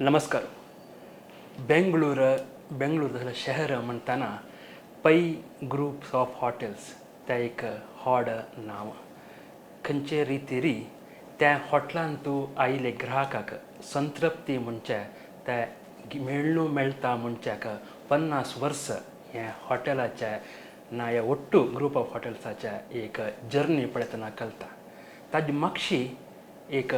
नमस्कार. बेंगळूर झालं शहर म्हणताना पै ग्रुप्स ऑफ हॉटेल्स त्या एक हॉड नाव खंयचे रितीरी त्या हॉटेलान तूं आयिल्ले ग्राहकाक संतृप्ती म्हणचे त्या मेळणू मेळटा म्हणच्याक 50 वर्स हे हॉटेलाचे ना ह्या ಒಟ್ಟು ग्रूप ऑफ हॉटेल्साचे एक जर्नी पळयतना कळटा. ताजी मागशी एक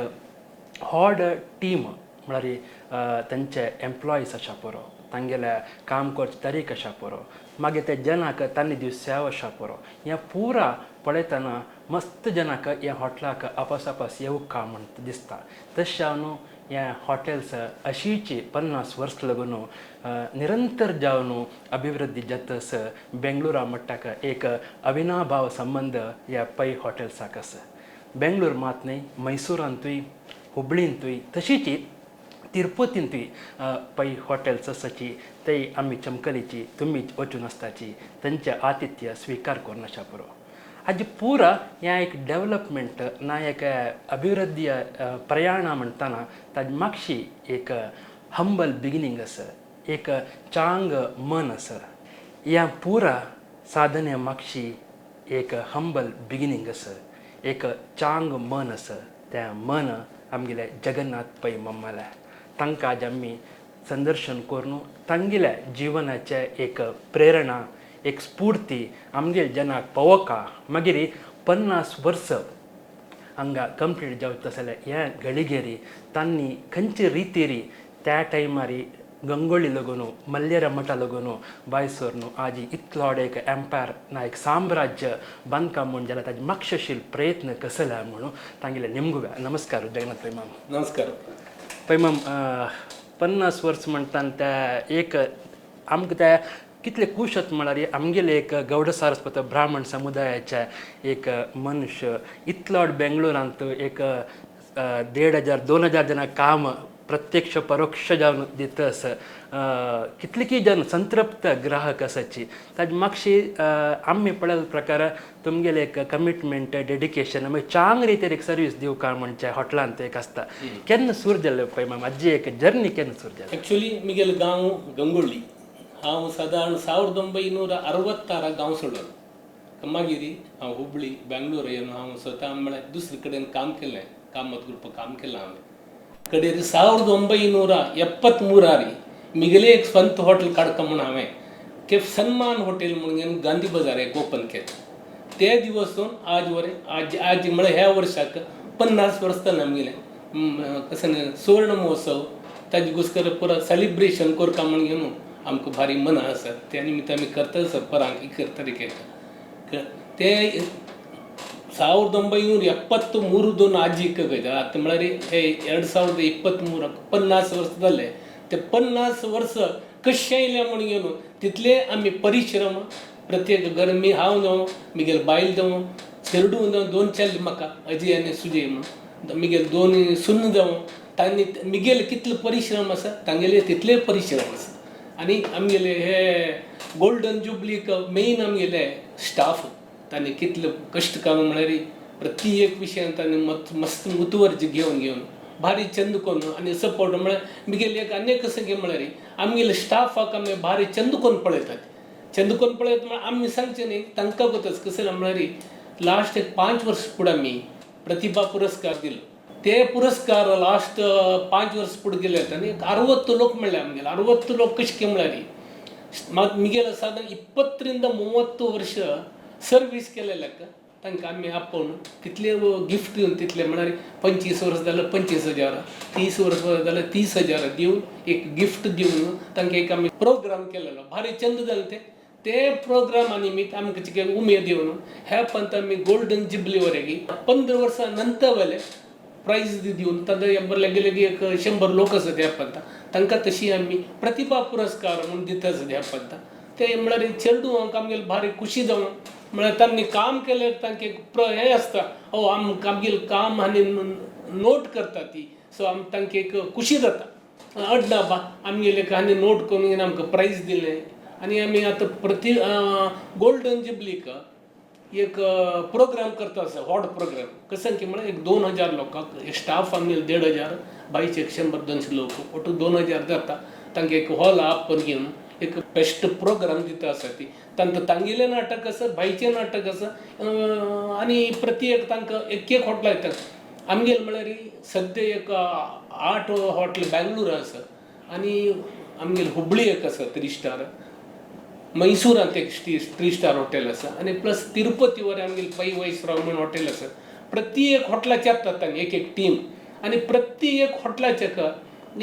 हॉड टीम म्हळ्यार तांचे एम्प्लॉईज अशा पुरो तांगेले काम करचे तरीक अशा पुरो मागीर ते जनाक तांणी दिवं सेवा अशा पुरो हें पुरा पळयतना मस्त जनाक ह्या हॉटेलाक आपस येवंक म्हण दिसता. तशें न्हू हें हॉटेल्स अशीच 50 वर्स लागून निरंतर जावन अभिवृद्धी जातस बेंगळुरा म्हणटाक एक अविनाभाव संबंध ह्या पै हॉटेल्साक आसा. बेंगळूर मात न्ही मैसूरांतूय हुबळींतूय तशीच तिरुपतींतूय पै हॉटेल्स आसाची ते आमी चमकलीची तुमी वचून आसताची तांचे आतिथ्य स्विकार करून अशा पुरो हाजी पुरा हें एक डेवलपमेंट ना एक अभिवृद्धी प्रयाणा म्हणटाना ताजी मागशी एक हंबल बिगिनींग आसा, एक चांग मन आसा. ह्या पुरा साधने मागशी एक हंबल बिगिनींग आसा, एक चांग मन आसा. त्या मन आमगेले जगन्नाथ पै मम्माले तांकां आज आमी संदर्शन करून तांगेल्या जिवनाचे एक प्रेरणा एक स्फूर्ती आमगेल्या जनाक पळोवका मागीर 50 वर्स हांगा कंप्लीट जावता जाल्यार ह्या घडीगेरी तांणी खंयचे रितीरी त्या टायमार गंगोळी लागून मल्लेरा मठा लागून बायसोर न्हू आज इतलो एक एम्पायर ना एक साम्राज्य बांदकाम म्हूण जाल्यार ताजे मागशेशील प्रयत्न कसले म्हणून तांगेले निमगुव्या. नमस्कार जगन्नाथ पै माम. नमस्कार पै माम. 50 वर्स म्हणटाना त्या एक आमकां त्या कितले खूश आसा म्हळ्यार आमगेले एक गौड सारस्वत ब्राह्मण समुदायाचे एक मनुष्य इतलो बेंगळुरांत एक 1500-2000 जनांक काम प्रत्यक्ष परोक्ष जावन दितस कितलेकी जन संतृप्त ग्राहक आसाची ताजे मागशी आमी पळयल्या प्रकार तुमगेले एक कमिटमेंट डेडिकेशन मागीर चांग रितीर एक सर्वीस दिवका म्हणचे हॉटेलांत एक आसता. केन्ना सुरू जालें पळय माम हाजी एक जर्नी केन्ना सुरू जाली? एक्चुली म्हगेलो गांव गंगोळी. हांव सादारण 1966 गांव सोडलो मागीर हांव हुबळी बेंगळूर येवन हांव स्वता म्हळ्यार दुसरे कडेन काम केलें कामत ग्रुप काम केलां हांवें कडेन 1973 म्हगेलें एक स्ವಂತ हॉटेल काडका म्हूण हांवें के सन्मान हॉटेल म्हणून गांधी बाजार एक ओपन केलें. ते दिवसून आज म्हळ्यार ह्या वर्साक 50 वर्स जालें आमगेलें कशें सुवर्ण महोत्सव ताजे घुसकर पुरा सेलिब्रेशन करता म्हूण घेवन आमकां भारी मना आसा. त्या निमित्त आमी करता आसा परांक करता ते 1973 आजीक गजा आतां म्हळ्यार 2023 50 वर्स जाले. ते 50 वर्स कशें येयलें म्हूण घेवन तितले आमी परिश्रम प्रत्येक गरमी हांव जावं म्हगेल बायल जावं चेडूं जावं 2 चेले म्हाका अजय आनी सुजय म्हणून म्हगेल 2 सुन्न जावं तांणी म्हगेले कितले परिश्रम आसा तांगेले तितले परिश्रम आसा. आनी आमगेले हे गोल्डन जुबलीक मेन आमगेले स्टाफ तांणी कितले कश्ट काम म्हळ्यार प्रत्येक विशयान तांणी मस्त मुतवरजी घेवन भारी चंद करून आनी सपोर्ट म्हळ्यार म्हगेले एक आनी कशें गे म्हळ्यार आमगेले स्टाफाक आमी भारी चंद करून पळयतात. चंद करून पळयता म्हळ्यार आमी सांगचें न्ही तांकां कोताच कशें म्हळ्यार लास्ट एक 5 वर्स फुडें आमी प्रतिभा पुरस्कार दिलो. ते पुरस्कार लास्ट 5 वर्स फुडें गेले आनी 60 लोक मेळ्ळे आमगेले 60 लोक कशें म्हळ्यार म्हगेले सादारण 20-30 वर्स सर्वीस केलेल्याक तांकां आमी आपोवन कितले गिफ्ट दिवन तितले म्हळ्यार 25 वर्स जाल्यार 25,000 30 वर्स जाल्यार 30,000 दिवन एक गिफ्ट दिवन तांकां एक आमी प्रोग्राम केलेलो भारी चंद जालें. ते प्रोग्रामा निमित्त आमकां चिके उमेद येवन ह्या पंत आमी गोल्डन जुबली वरेगी 15 वर्सां नंतर वेले प्राइज दिवन तांकां गेले एक 100 लोक आसात ह्या पंता तांकां तशी आमी प्रतिभा पुरस्कार म्हणून दिता आसात ह्या पंता. ते म्हळ्यार चेडूं आमगेले भारी खुशी जावन म्हळ्यार तांणी काम केलें तांकां एक हें आसता आमगेलें काम आनी नोट करता ती सो तांकां एक खुशी जाता अड्डा आमगेले आनी नोट करून आमकां प्राइज दिलें. आनी आमी आतां गोल्डन जुबलीक एक प्रोग्राम करता आसा हॉट प्रोग्राम कसं की म्हळ्यार एक 2000 लोकांक स्टाफ आमगेले 1500 बायचे 100-200 लोक ओटू 2000 जाता तांकां एक हॉल आपण घेवन एक बेस्ट प्रोग्राम दिता आसा ती तांकां तांगेलें नाटक आसा बायचें नाटक आसा आनी प्रत्येक तांकां एक एक हॉटलां येता आमगेल म्हळ्यार सद्या एक 8 हॉटेल बँगलोर आसा आनी आमगेल हुबळी एक आसा 3 स्टार मैसूरांत एक 3 स्टार हॉटेल आसा आनी प्लस तिरुपती वर आमगेल पै वैसराव म्हणून हॉटेल आसा प्रत्येक हॉटेलाचे येतात तांगे एक टीम आनी प्रत्येक हॉटेलाचे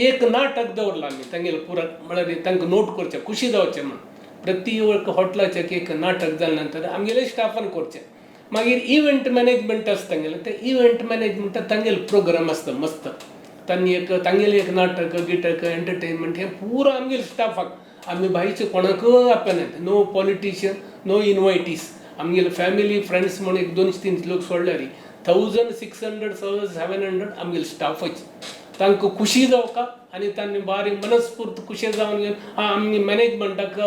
एक नाटक दवरला आमी तांगेले पुरा म्हळ्यार तांकां नोट करचें खुशी जावचें म्हण प्रत्येक हॉटेलाचे एक नाटक जाले नंतर आमगेले स्टाफान करचें मागीर इव्हेंट मॅनेजमेंट आसता तांगेलें ते इव्हेंट मॅनेजमेंटात तांगेले प्रोग्राम आसता मस्त तांगेलें एक नाटक गिटक एंटरटेनमेंट हे पुरो आमगेले स्टाफाक आमी भाईचे कोणाकूय आपणात नो पॉलिटिशियन नो इन्वायटीस आमगेले फॅमिली फ्रेंड्स म्हणून एक 200-300 लोक सोडल्यार 1600-700 आमगेले स्टाफाचे तांकां खुशी जावका आनी तांणी बारी मनस्फूर्त खुशी जावन घेवन आमी मॅनेजमेंटाक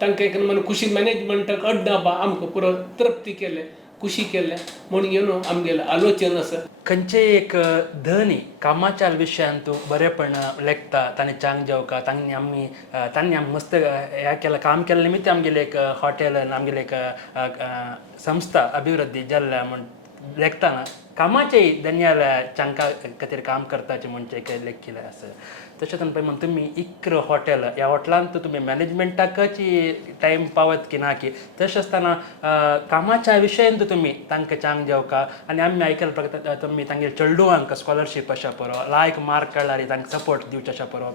तांकां एक मन खुशी मॅनेजमेंटाक अड्डाबा आमकां पुरो तृप्ती केले खुशी केले म्हणून घेवन आमगेलें आलोचन आसा खंयचे एक धनी कामाच्या विशयान तूं बरेपण लेखता तांणी चांग जेवका तांणी आमी मस्त हें केलां काम केल्या निमित्त आमगेलें एक हॉटेल आमगेलें एक संस्था अभिवृद्धी जाल्ल्या म्हण लेखतना कामाचेय धन्याल चांका खातीर काम करताचें म्हणचे एक लेखिल्लें आसा तशेंच पळय म्हण तुमी इक्र हॉटेल ह्या हॉटेलांत तुमी मॅनेजमेंटाकच टायम पावत की ना की तशें आसतना कामाच्या विशयान तुमी तांकां चांग जेवका आनी आमी आयकलां प्रकार तुमी तांगेर चेडूवांक स्कॉलरशीप अशा पुरो लायक मार्क काडल्यार तांकां सपोर्ट दिवचे अशा पुरो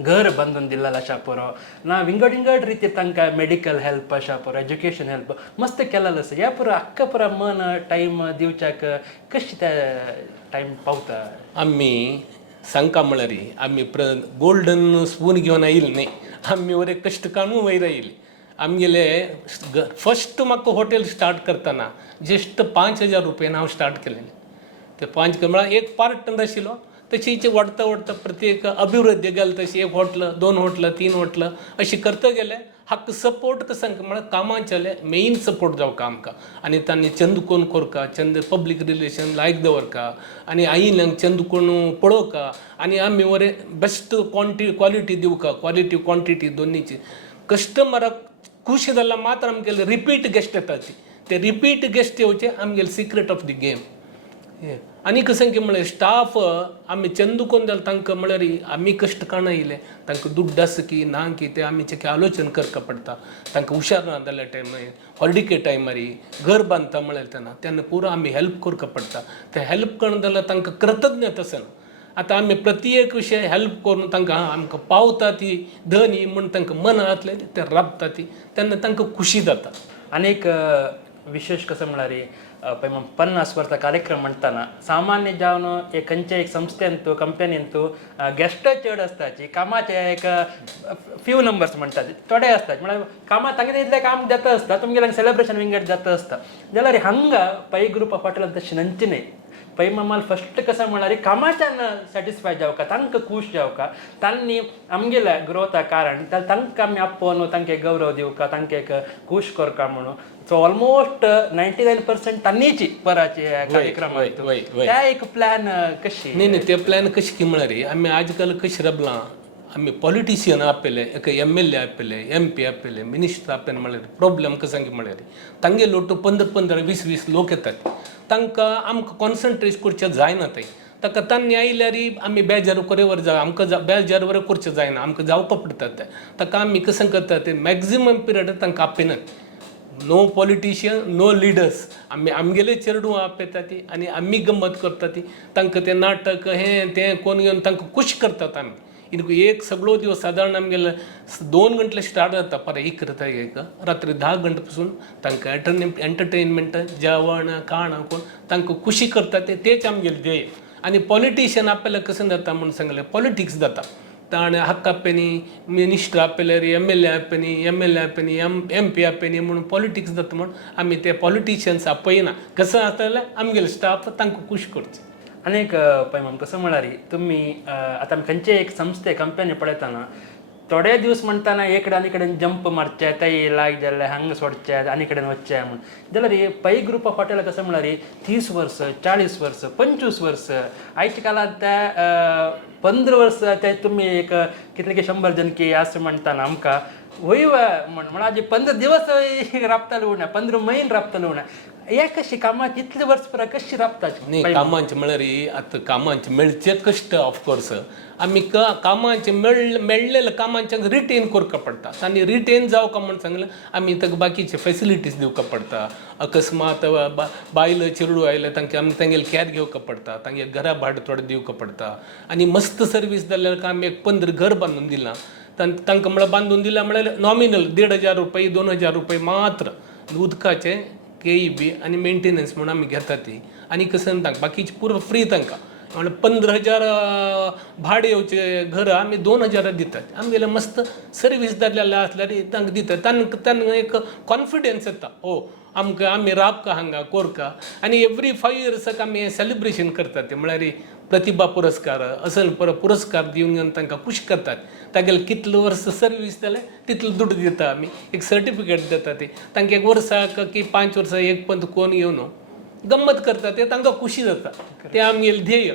घर बांदून दिल्लें आसा पुरो ना विंगड रितीर तांकां मेडिकल हेल्प अशा पुरो एज्युकेशन हेल्प मस्त केलेलें आसा ह्या पुरो आख्खा पुरो मन टायम दिवच्याक कशें ते टायम पावता आमी सांगता म्हळ्यार आमी गोल्डन स्पून घेवन आयिल्ली न्ही आमी वरे कश्ट काडून वयर आयिल्ली आमगेले फस्ट म्हाका हॉटेल स्टार्ट करतना जस्ट 5000 रुपयान हांव स्टार्ट केलेलें ते 5 म्हळ्यार एक पार्ट नाशिल्लो तशीच वाडता प्रत्येक अभिवृद्धी गेले तशी 1 हॉटेल 2 हॉटेल 3 हॉटेल अशी करता गेले हाका सपोर्ट कसं म्हळ्यार कामाचेले मेन सपोर्ट जावका आमकां आनी तांणी चंद कोण कोरका चंद पब्लीक रिलेशन लायक दवरका आनी आयिल्ल्यांक चंद कोण पळोवका आनी आमी वरे बेस्ट क्वॉलिटी दिवका क्वॉलिटी क्वॉन्टिटी दोनीची कस्टमराक खूश जाल्यार मात्र आमगेले रिपीट गेस्ट येता ते रिपीट गेस्ट येवचे आमगेले सिक्रेट ऑफ द गेम आनी कशें की म्हळ्यार स्टाफ आमी चंद कोण जाल्यार तांकां म्हळ्यार आमी कश्ट काडून येयले तांकां दुड्ड आसा की ना की ते आमी चेकी आलोचन करचें पडटा तांकां हुशार ना जाल्या टायमार हॉलिडे टायमार घर बांदता म्हळ्यार तेन्ना पुरो आमी हेल्प करचो पडटा ते हेल्प करून जाल्यार तांकां कृतज्ञता आसना आतां आमी प्रत्येक विशय हेल्प करून तांकां आमकां पावता ती धनी म्हूण तांकां मनांतले ते राबता ती तेन्ना तांकां खुशी जाता आनीक विशेष कसं म्हळ्यार पळय 50 वर्सां कार्यक्रम म्हणटाना सामान्य जावन एक खंयचे एक संस्थेंत कंपनींत गेस्ट चड आसताची कामाचे एक फ्यू नंबर्स म्हणटात थोडे आसतात म्हळ्यार कामां तांगें इतलें काम जाता आसता तुमगेलें सेलिब्रेशन विंगड जाता आसता जाल्यार हांगा पै ग्रूप ऑफ हॉटेलांत तशें न्हंची न्ही पै मामाल फस्ट कसं म्हळ्यार कामाच्यान सॅटिस्फाय जावका तांकां खूश जावका तांणी आमगेल्या ग्रोथा कारण तांकां आमी आपोवन तांकां गौरव दिवका तांकां एक खूश करता म्हणून सो ऑलमोस्ट 99% तांणीची पराची कार्यक्रम त्या एक प्लॅन कशी न्ही ते प्लॅन कशी की म्हळ्यार आमी आज काल कशें रबलां आमी पॉलिटिशियन आपयले एक MLA आपयले MP आपयले मिनिस्टर आपयले म्हळ्यार प्रॉब्लेम कसं सांगी म्हळ्यार तांगे लोट 15-20 लोक येतात तांकां आमकां कॉन्सन्ट्रेट करचें जायना थंय ताका तांणी आयल्यार आमी बेजार करेवर जाय आमकां बेजार वरें करचें जायना आमकां जावपा पडटा तें ताका आमी कशें करता ते मॅक्झिमम पिरियड तांकां आपयनात नो पॉलिटिशियन नो लिडर्स आमी आमगेले चेडूं आपयता ती आनी आमी गंमत करता ती तांकां तें नाटक हें तें कोण घेवन तांकां खूश करतात आमी एक सगळो दिवस सादारण आमगेले 2 गंटले स्टार्ट जाता पर एक करता एक रात्री 10 गंटे पासून तांकां एंटरटेनमेंट जेवण खाण कोण तांकां खुशी करता तेच आमगेलें ध्येय आनी पॉलिटिशियन आपल्याक कशें जाता म्हणून सांगलें पॉलिटिक्स जाता ताणें हक्क आपयनी मिनिस्टर आपयल्यार MLA आपयनी MLA आपयनी MP आपयनी म्हणून पॉलिटिक्स जाता म्हणून आमी ते पॉलिटिशियन्स आपयना कसं जाता आमगेले स्टाफ तांकां खूश करचें आनीक पळय कसं म्हळ्यार तुमी आतां खंयचे एक संस्थे कंपनी पळयतना थोडे दिवस म्हणताना एकडे आनी कडेन जंप मारचे ते लायक जाल्ले हांगा सोडचे आनी कडेन वचचे म्हूण जाल्यार हे पै ग्रूप ऑफ हॉटेल कसं म्हणल्यार 30 वर्स 40 वर्स 25 वर्स आयच्या काळात त्या 15 वर्स ते तुम्ही एक कितले की 100 जण की असं म्हणताना आमकां वय म्हणा जे 15 दिवस राबताले उरना 15 महिने राबताले उरना हे कशी कामाची इतले वर्स पुरा कशी राबताची नाही कामांचे म्हळ्यार आतां कामांचे मेळचे कश्ट ऑफकोर्स आमी कामांचे मेळलेले कामांचे रिटेन करचो पडटा आनी रिटेन जावका म्हण सांगलें आमी ताका बाकीचे फेसिलिटीज दिवका पडटा अकस्मात बायल चेडूं आयले तांकां आमी तांगेले कॅर घेवका पडटा तांगे घरा भाडें थोडें दिवका पडटा आनी मस्त सर्वीस जाल्यार आमी एक 15 घर बांदून दिलां तांकां म्हळ्यार बांदून दिलां म्हळ्यार नॉमिनल 1500 रुपये 2000 रुपये मात्र उदकाचे KEB आनी मेंटेनन्स म्हणून आमी घेता ती आनी कसं तांकां बाकीचे पुरो फ्री तांकां म्हळ्यार 15,000 भाडे येवचे घर आमी 2,000 दितात आमगेले मस्त सर्वीस जाल्लेले आसल्यार तांकां दितात तांकां एक कॉन्फिडन्स येता हो आमकां आमी राबका हांगा कोरका आनी एवरी 5 इयर्साक आमी सेलिब्रेशन करतात ते म्हळ्यार प्रतिभा पुरस्कार असल पुरस्कार दिवन घेवन तांकां खूश करतात तागेले कितले वर्स सर्वीस जालें तितलें दुड्ड दिता आमी एक सर्टिफिकेट दिता ते तांकां एक वर्साक की 5 वर्सां एक पंत कोण येवन गंमत करता ते तांकां खुशी जाता ते आमगेलें ध्येय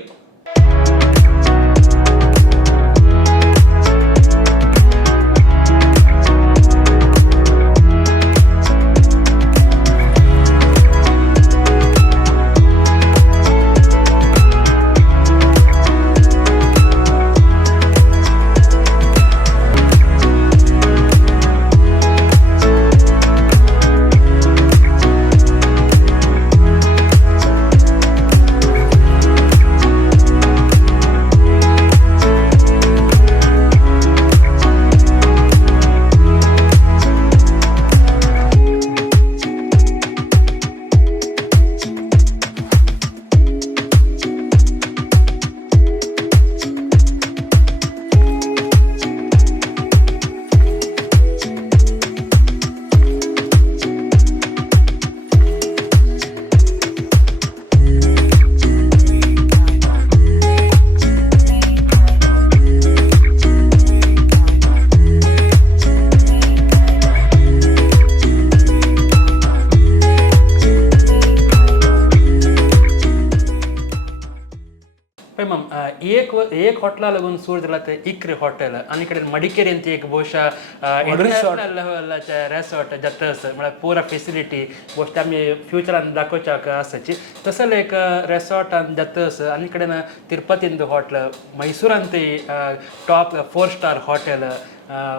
एक हॉटेला लागून सुरू झाला तर इक्रे हॉटेल आणि इकडे मडिकेरींची एक बहुशा इंटरनॅशनल लेवलाचे रेसॉर्ट जातस म्हळ्यार पुरा फेसिलिटी गोष्ट आमी फ्युचरान दाखोवच्याक आसाची तसले एक रेसॉर्टान जातस आनी कडेन तिरुपतींत हॉटेल मैसूरांत टॉप 4 स्टार हॉटेल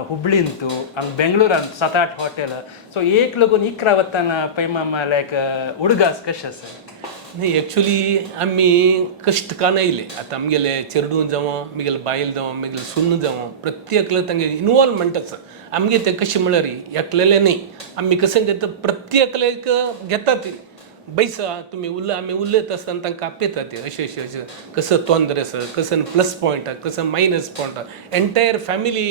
हुबळींत आनी बेंगळुरांत 7-8 हॉटेल सो एक लागून इकरा वताना पैमा लायक उडगास कशें आसा नाही एक्चुअली आम्ही कष्ट का नायले आतां आमगेले चेडूं जावं आमगेले बायल जावं आमगेले सुन्न जावं प्रत्येकले तांगे इनवॉल्वमेंट आसा आमगे ते कशें म्हळ्यार एकलेले न्ही आमी कशें घेता प्रत्येकले घेतात बैसा तुमी उरला आमी उलयत आसतना तांकां आपयता ते अशें कसं तोंदर आसा कसं प्लस पॉयंट आसा कसं मायनस पॉयंट आसा एंटायर फॅमिली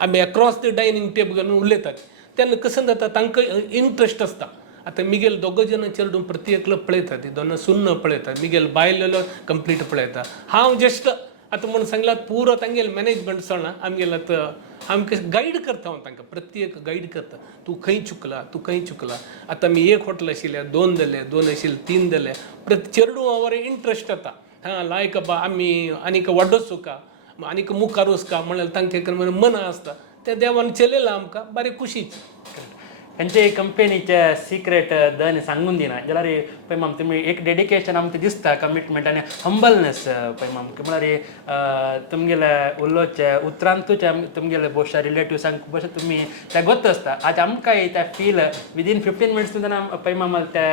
आमी अक्रॉस द डायनींग टेबल घालून उलयतात तेन्ना कसं जाता तांकां इंट्रस्ट आसता आतां मिगेल दोग जण चेडूं प्रत्येकलो पळयता ती दोन सुन्न पळयता मिगेल बायलेलो कंप्लीट पळयता हांव जस्ट आतां म्हण सांगलां पुरो तांगेले मॅनेजमेंट सोडना आमगेले आतां आमकां गायड करता हांव तांकां प्रत्येक गायड करता तूं खंय चुकला आतां आमी एक हॉटेल आशिल्ले 2 जाले 2 आशिल्ले 3 जाले चेडूं आवर इंट्रस्ट येता हां लायक बा आमी आनीक वाडोवचो का आनीक मुखार वचका म्हळ्यार तांचे मन आसता ते देवान चलयलां आमकां बारी खुशीच खंयचे कंपनीचे सिक्रेट दन सांगून दिना जाल्यार पळय माम तुमी एक डेडिकेशन आमकां दिसता कमिटमेंट आनी हंबलनेस पळय माम म्हळ्यार तुमगेले उलोवचे उतरांतूच तुमगेले बोशा रिलेटिव्सांक बशें तुमी ते गोत आसता आज आमकांय ते फील विदीन 15 मिनिट्स सुद्दां पळय माम ते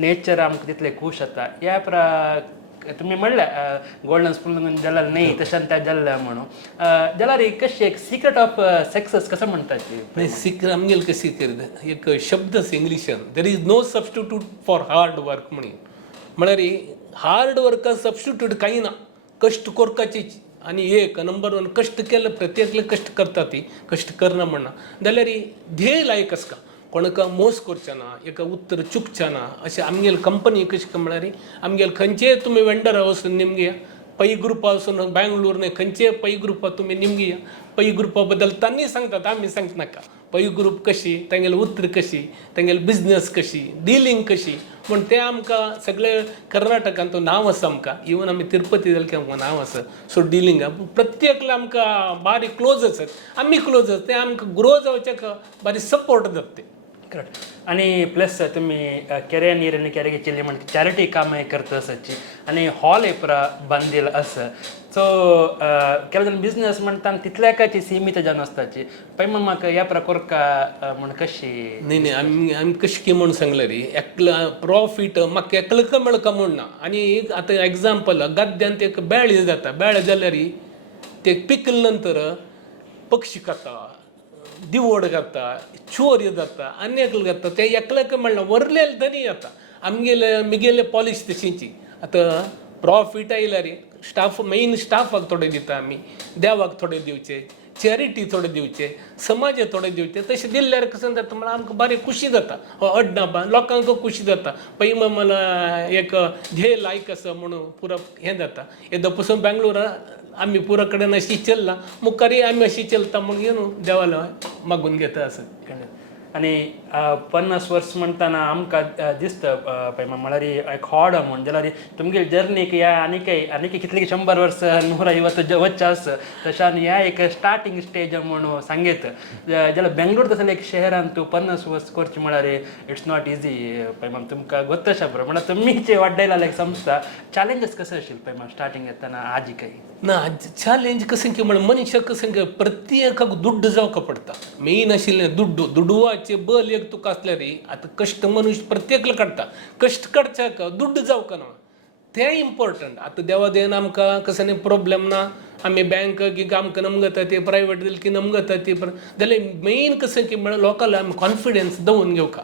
नेचर आमकां तितले खूश जाता ह्या प्रा तुम्ही म्हणलें गोल्डन स्पून जाल्यार न्ही तशें तें जाल्लें म्हणून जाल्यार कशें एक सिक्रेट ऑफ सक्सेस कसं म्हणटा नाही सिक्रेट आमगेले कशें करता एक शब्द आसा इंग्लिशान there is no substitute for hard work म्हळ्यार हार्ड वर्का सबस्टिट्यूट कांय ना कश्ट करपाचीच आनी एक नंबर 1 कश्ट केले प्रत्येकले कश्ट करता ती कश्ट करना म्हणना जाल्यार ध्येय लायक आसता कोणाक मोस करचें ना एका उत्तर चुकचें ना अशें आमगेले कंपनी कशें म्हळ्यार आमगेले खंयचेय तुमी वेंडर हावस निमगे पै ग्रुपासून बँगलोरने खंयचे पै ग्रुपा तुम्ही निमगी या पै ग्रुपा बद्दल त्यांनी सांगतात आम्ही सांगत नाका पै ग्रुप कशी तांगेली उतर कशी तांगेली बिझनेस कशी डिलिंग कशी म्हण ते आमकां सगळे कर्नाटकान तो नांव आसा आमकां इवन आमी तिरुपती जालें की आमकां नांव आसा सो डिलिंग प्रत्येकला आमकां बारी क्लोज आसात आमी क्लोज आसात ते आमकां ग्रो जावच्याक बारी सपोर्ट जाता ते करेक्ट आणि प्लस तुम्ही केऱ्या नीरने केऱ्यागे चिल्ली म्हणजे चॅरिटी कामं करत असायची आणि हॉल एपरा बांधील असं सो केला जण बिझनेस म्हणटा तितल्या काची सीमित जावन आसताची पै मग म्हाका ह्या प्रकार का म्हण कशी नाही आमी कशें की म्हणून सांगलें रे एकलो प्रॉफीट म्हाका एकलो मेळका म्हूण ना आनी एक आतां एग्जाम्पल गद्द्यान एक बेळ जाता बेळ जाल्यार ते पिकल नंतर पक्षी खाता दिवड घाता चोर जाता आनी एकलो घाता ते एकल्याक म्हणल्यार वरलेले धनी जाता मिगेले पॉलिश तशीची आतां प्रॉफीट आयल्यार स्टाफ मेन स्टाफाक थोडे दिता आमी देवाक थोडे दिवचे चॅरिटी थोडे दिवचे समाज थोडे दिवचे तशें दिल्ल्यार कसं जाता म्हळ्यार आमकां बारी खुशी जाता अड्डा लोकांक खुशी जाता पै मला एक ध्येय लायक आसा म्हणून पुरो हें जाता एकदा पासून बँगलोर आमी पुरो कडेन अशी चल्ला मुखारी आमी अशी चलता म्हणून येवन देवाला मागून घेता असं आणि 50 वर्स म्हणटाना आमकां दिसता पळय म्हळ्यार एक हॉड म्हण जाल्यार तुमगे जर्नीक ह्या आनीक कितली 100 वर्स 150 वच्चे आसा तशें ह्या एक स्टार्टींग स्टेज म्हणून सांगीत जाल्यार बेंगलोर तसले एक शहरान तूं 50 वर्स करचें म्हळ्यार इट्स नॉट इजी पळय म्हाका तुमकां गोत्तशा बरो म्हळ्यार तुमी जे वाडयला लायक संस्था चॅलेंजीस कशें आशिल्ले पळय म्हाका स्टार्टींग येताना आजी काही ना चॅलेंज कशें की म्हळ्यार मनशाक कशें की प्रत्येकाक दुड्ड जावका पडटा मेन आशिल्लें दुडवाचे बल एक तुका आसल्यार रे आतां कश्ट मनुश्य प्रत्येकलो काडटा कश्ट काडच्याक दुड्ड जावका ना तें इम्पॉर्टंट आतां देवा देन आमकां कसं न्ही प्रॉब्लेम ना आमी बँक की आमकां नमगता ते प्रायवेट दिले की नमगता ती जाल्यार मेन कशें की म्हळ्यार लोकांक आमी कॉन्फिडन्स दवरून घेवका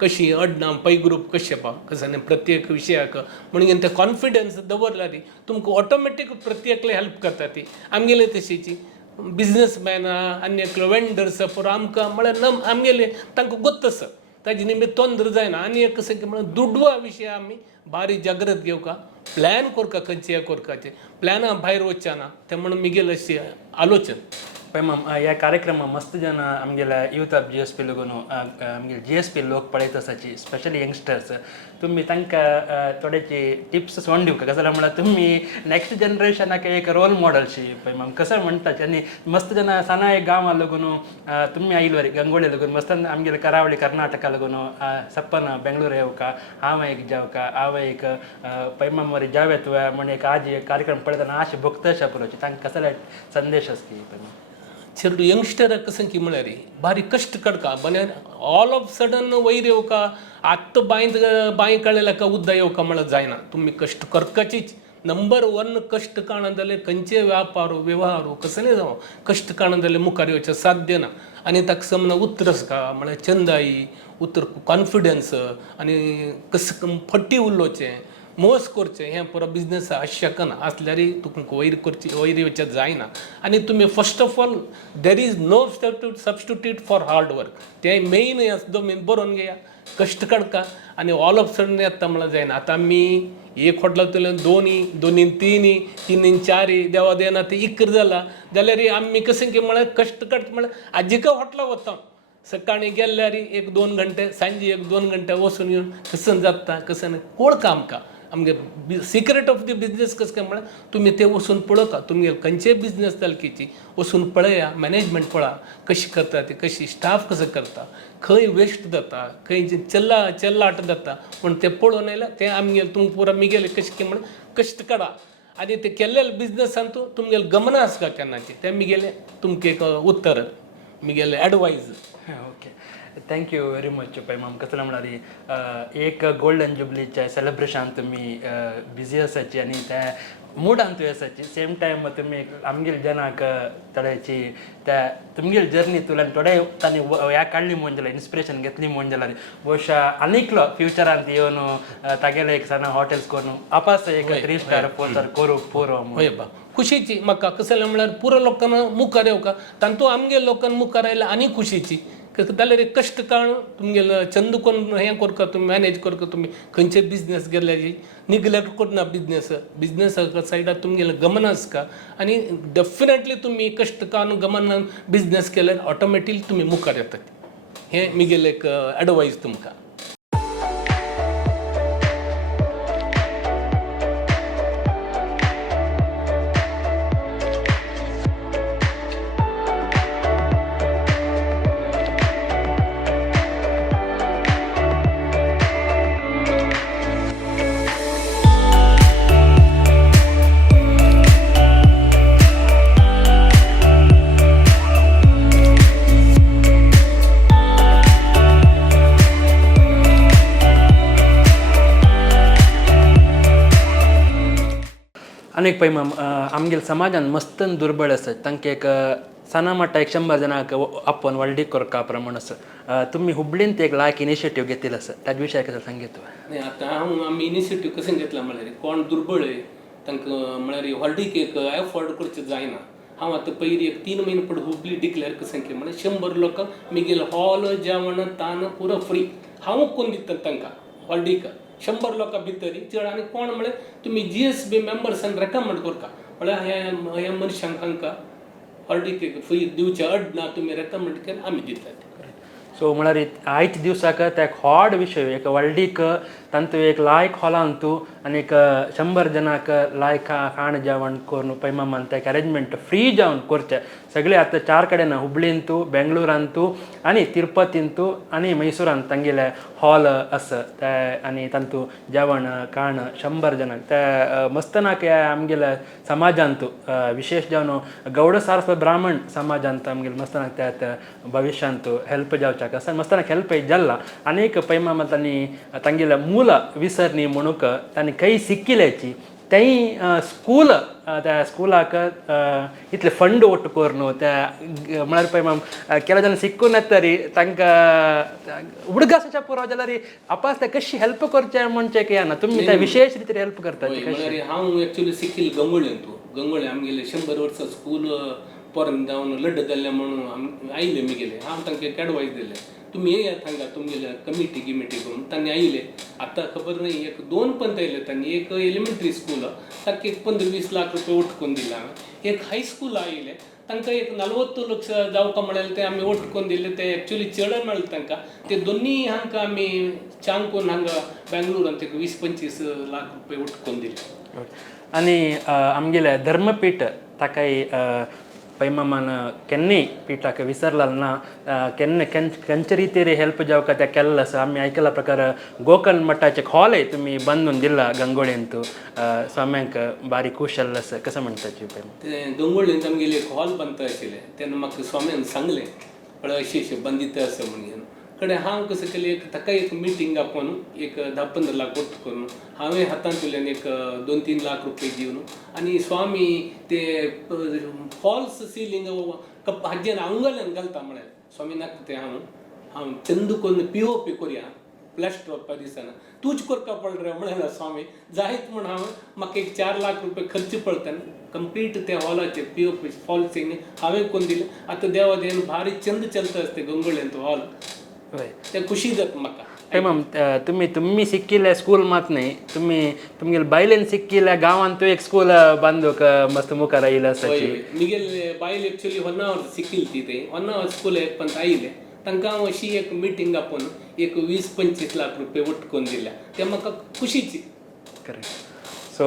कशी अड्डा पै ग्रूप कशें पा कसं न्ही प्रत्येक विशयाक म्हणून ते कॉन्फिडन्स दवरल्यार तुमकां ऑटोमॅटीक प्रत्येकले हेल्प करता ती आमगेले तशीची बिझनेसमॅन आनी एकलो वेंडर्स पुरो आमकां म्हळ्यार आमगेले तांकां गोत्त आसा ताजे निमित्त तोंदर जायना आनी एक कशें की म्हळ्यार दुडवा विशय आमी बारी जागृत घेवका प्लॅन करका खंयचे करपाचे प्लॅना भायर वचचे ना ते म्हणून मिगेल अशी आलोचन पळय ह्या कार्यक्रमाक मस्त जन आमगेल्या यूथ ऑफ GSP लोगून आमगे GSP लोक पळयत आसाची स्पेशली यंगस्टर्स तुमी तांकां थोड्याची टिप्स सोंड दिवका कसं म्हळ्यार तुमी नेक्स्ट जनरेशनाक एक रोल मॉडलशी पळय कसं म्हणटाचे आनी मस्त जन साना एक गांवां लागून तुमी आयलो रे गंगोळे लागून मस्त आमगेले करावळी कर्नाटका लागून सप्पन बेंगळूर येवका हांव एक जावका हांव एक पळय मरे जावेत म्हण एक आज एक कार्यक्रम पळयतना अशें भोगतशा पुरोची तांकां कसले संदेश आसकी पळय चेडू यंगस्टराक कशें की म्हळ्यार बारी कश्ट काडका म्हळ्यार ऑल ऑफ सडन वयर येवका आत्तां बांय काडलेल्या उद्दा येवका म्हळ्यार जायना तुमी कश्ट करपाचीच नंबर 1 कश्ट काणा जाल्यार खंयचे व्यापारो वेव्हारो कसं न्ही जावं कश्ट काणा जाल्यार मुखार येवचें साध्य ना आनी ताका समना उतर आसका म्हळ्यार चंदाई उतर कॉन्फिडन्स आनी कसं फट्टी उरलोवचें मोस करचें हें पुरो बिझनेस आसचें ना आसल्यार तुमकां वयर येवचें जायना आनी तुमी first of all there is no substitute for hard work तें मेन हें बरोवन घेया कश्ट काडका आनी ऑल ऑफ सडन येता म्हळ्यार जायना आतां आमी एक हॉटेलांतल्यान दोनीन तीन चार देवा देना ते इकर जाला जाल्यार आमी कशें की म्हळ्यार कश्ट काडटा म्हळ्यार आजीक हॉटेलां वता सकाळीं गेल्यार 1-2 घंटे सांजे 1-2 घंटे वचून येवन कसं जाता कसं कळका आमकां आमगे सिक्रेट ऑफ द बिझनेस कसं काय म्हळ्यार तुमी ते वचून पळोवका तुमगे खंयचे बिझनेस तालुक्याची वचून पळया मॅनेजमेंट पळा कशी करता ती कशी स्टाफ कसो करता खंय वेस्ट जाता खंय चल्लाट जाता पूण ते पळोवन आयल्यार ते आमगे तुमकां पुरो मिगेले कशें की म्हळ्यार कश्ट काडा आनी ते केल्लेले बिझनेसान तूं तुमगेले गमना आसका केन्नाचे ते मिगेले तुमकां एक उत्तर मिगेले advise okay thank you very much पळय कसं म्हळ्यार एक गोल्डन जुबलीच्या सेलिब्रेशन तुमी बिजी आसाची आनी त्या मुडान तुवें आसाची सेम टायम तुमी आमगेल जनाक थोड्याची त्या तुमगेल जर्नी तुल्यान थोडे तांणी ह्या काडली म्हण जाल्यार इन्स्पिरेशन घेतली म्हण जाल्यार बहुशा आनीकलो फ्युचरांत येवन तागेले एक साना हॉटेल्स करून आपास एक 3 स्टार 4 स्टार करूं पुरो हय बा खुशीची म्हाका कसं म्हळ्यार पुरो लोकांना मुखार येवका तांतू आमगे लोकांना मुखार आयल्यार आनी खुशीची जाल्यार एक कश्ट काण तुमगेलो चंद कोन्न हें करता तुमी मॅनेज करता तुमी खंयचे बिझनेस गेल्याची निग्लेक्ट करना बिझनेस सायडार तुमगेलो गमन आसका आनी डेफिनेटली तुमी कश्ट कान गमन बिझनेस केल्यार ऑटोमॅटिकली तुमी मुखार येतात हें म्हगेलें एक एडवायस तुमकां. अनेक पैमा आमगेल समाजान मस्तन दुर्बळ आसत तांकां एक सना मट्टा एक 100 जणांक आपण वळडीक करपा प्रमाण आसा तुम्ही हुबळींत एक लायक इनिशिएटीव घेतिल्लो आसा त्याच विशयार कसं सांगितलं. नाही आता आमी इनिशिएटीव कशें घेतला म्हळ्यार कोण दुर्बळ तांकां म्हळ्यार हॉलिडेक एक एफोर्ड करचें जायना. हांव आतां पयलीं एक 3 म्हयने पड हुबळी डिक्लेअर कशें केलें म्हळ्यार 100 लोकांक म्हगेलो हॉल जेवण तान पुरो फ्री हांव करून दिता तांकां हॉलिडेक 100 लोकां भितर चड आनी कोण म्हळ्यार तुमी GSB मेंबर्सान रेकमेंड करता म्हळ्यार ह्या मनशांक तांकां हॉलिडेक फ्री दिवचें अड ना तुमी रेकमेंड केलें आमी दितात. सो म्हळ्यार आयच्या दिवसाक त्या हॉड विशय एक वळडीक तांतू एक लायक हॉलांतू आनी एक 100 जणांक लायक खाण जेवण करून पैमामान त्या अरेंजमेंट फ्री जेवण करचें सगळे आतां 4 कडेन हुबळींतू बेंगळुरांतू आनी तिरुपतींतू आनी मैसूरांत तांगेले हॉल आसा ते आनी तांतू जेवण खाण 100 जणांक ते मस्तनाक आमगेल्या समाजांतू विशेष जावन गौड सारस्वत ब्राह्मण समाजांत आमगेले मस्तनाक त्यात भविष्यांतू हेल्प जावच्याक आसा मस्तनाक हेल्प जाल्ला अनेक पैमामा तांणी तांगेल्या मूल विसरणी म्हणूक तांणी काही सिक्किल्याची तेई स्कूल त्या स्कूलाक इतले फंड ओट करून त्या म्हळ्यार पैमाम केला जण शिकून येतरी तांकां उडगासाच्या पुराव जाल्यार आपास ते कशी हेल्प करचे म्हणचे की ना तुमी त्या विशेष रितीन हेल्प करता. म्हळ्यार हांव एक्चुअली शिकिल्ले गंगोळे आमगेले 100 वर्सां स्कूल पोरन जावन लड्ड जाल्ले म्हणून आयले म्हगेले हांव तांकां एक एडवायस दिलें तुमी येयात हांगा तुमगेल्या कमिटी करून तांणी आयले आतां खबर नाही एक 2 पंत येयले तांणी एक एलिमेंटरी स्कूल ताका एक 15-20 लाख रुपया ओटकून दिला एक हाय स्कूल आयले तांकां एक 40 लक्ष जावपा म्हळ्यार ते आमी ओटकून दिले ते एक्चुअली चड मेळ्ळे तांकां ते दोनी हांकां आमी चांकून हांगा बेंगळुरांत एक 20-25 लाख रुपया ओटकून दिले. आनी आमगेले धर्मपीठ ताकाय पैमामान केन्नय पिठाक विसरला ना केन्ना खंयचे रितीर हेल्प जावका त्या केल्लो आसा आमी आयकला प्रकार गोकर्ण मठाचे हॉल तुमी बांदून दिला गंगोळेंत स्वाम्यांक बारीक खूश जाल्लो आसा कसं म्हणटा ते गंगोळेंत आमगेले एक हॉल बांदता आशिल्ले तेन्ना म्हाका स्वाम्यान सांगलें म्हळ्यार अशें बांदिता आसा म्हणून कडेन हांव कसं केलें एक ताका एक मिटींग आपोवन एक 10-15 लाख ओट करून हांवें हातांत तुलें एक 2-3 लाख रुपया दिवन आनी स्वामी ते फॉल्स सिलींग हाजेर आंगल्यान घालता म्हळ्यार स्वामी नाका तें हांव चंद करून POP करुया प्लास्टर ऑफ पॅरिसान तूच करता पडलें रे म्हळ्यार स्वामी जायत म्हण हांव म्हाका एक 4 लाख रुपया खर्च पडटा कंप्लीट त्या हॉलाचे POP फॉल्सिंग हांवें करून दिलें आतां देवा देन भारी चंद चलता आसता गंगोळेंत हॉल ते खुशी जाता म्हाका. पैमाम तुम्ही शिकिल्ले स्कूल मात न्ही तुमगेले बायलेन शिकिल्ल्या गांवांत एक स्कूल बांदूक मस्त मुखार आयिल्लो आसा. म्हगेले बायल एक्चुअली 1 आवर शिकिल्ली ते 1 आवर स्कूल एक पण आयले तांकां हांव अशी एक मिटींग आपोवन एक 20-25 लाख रुपया ओटकून दिल्या ते म्हाका खुशीची. करेक्ट. सो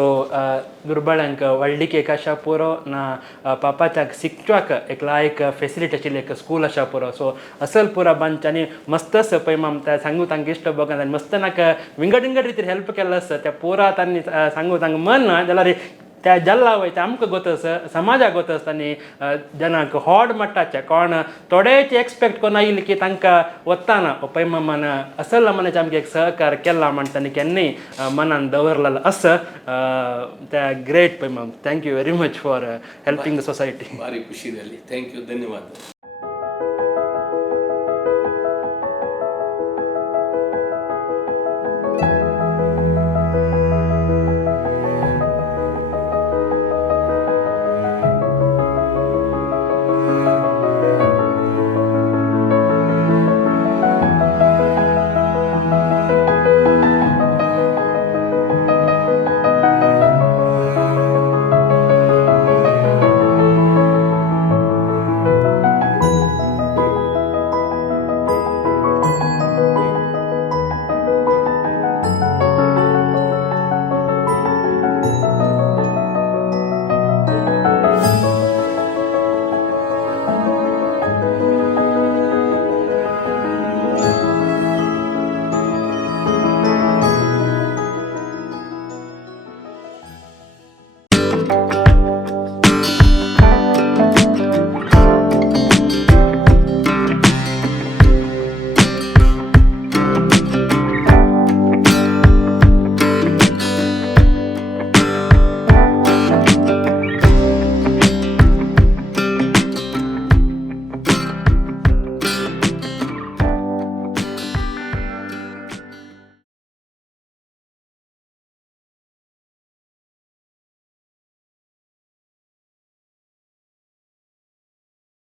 दुर्बळांक व्हडलीक एक आशा पुरो ना पापाच्याक शिकच्याक एक लायक फेसिलिटी आशिल्ली एक स्कूल आशा पुरो सो असल पुरा बांदचे आनी मस्तस पैमाम त्या सांगू तांकां इश्ट बघान आनी मस्त नाका विंगड रितीन हेल्प केल्लो आसा त्या पुरा तांणी सांगू तांकां मन ना जाल्यार त्या जल्ला वयता आमकां गोतस समाजाक गोतस आनी जनांक हॉड मट्टाचे कोण थोडेच एक्सपेक्ट करून आयिल्ले की तांकां वताना पैमामान असल मनाचे आमकां एक सहकार केला म्हणटा आनी केन्नय मनान दवरलेलो आसा त्या ग्रेट पैमाम thank you very much for helping the society. भारी खुशी जाली. थँक्यू धन्यवाद.